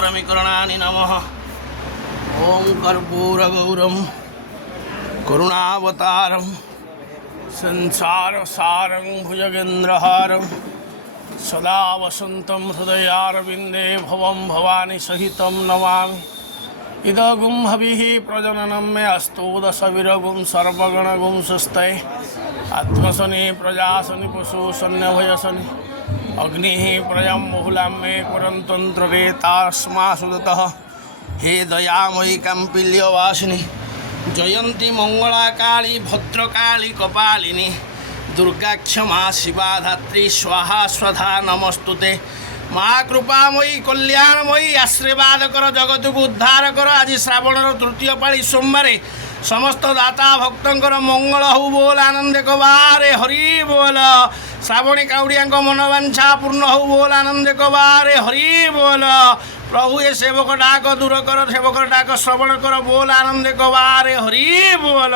परमीकरणानि नमः। ओं कर्पूरगौरं करुणावतारं संसारसारं भुजगेन्द्रहारं सदा वसन्तं हृदयारविन्दे भवं भवानी सहितं नमामि। इदगुं हविः प्रजननं मे अस्तु दशविरगुं सर्वगणगुं सुस्ते आत्मसनि प्रजासनि पशुसन्यभयसनि अग्निः प्रजं बहुलां मे कुरन्तन्त्ररे तास्मासुदतः हे दयामयी काम्पिल्यवासिनी जयन्ती मंगला काली भद्रकाली कपालिनी दुर्गा क्षमा शिवा धात्री स्वाहा स्वधा नमस्तुते। माँ कृपामयी कल्याणमयी आशीर्वाद कर जगत को उद्धार कर। आज श्रावणर तृतीय पाली सोमवार समस्त दाता भक्तंकर मंगल हो बोल आनंद कबारे हरि बोल। श्रावणी काउड़िया मनोवांछा पूर्ण हो बोल आनंद कबारे हरि बोल। प्रभु ये सेवक डाक दूर कर सेवक डाक श्रवण कर बोल आनंद कबारे हरि बोल।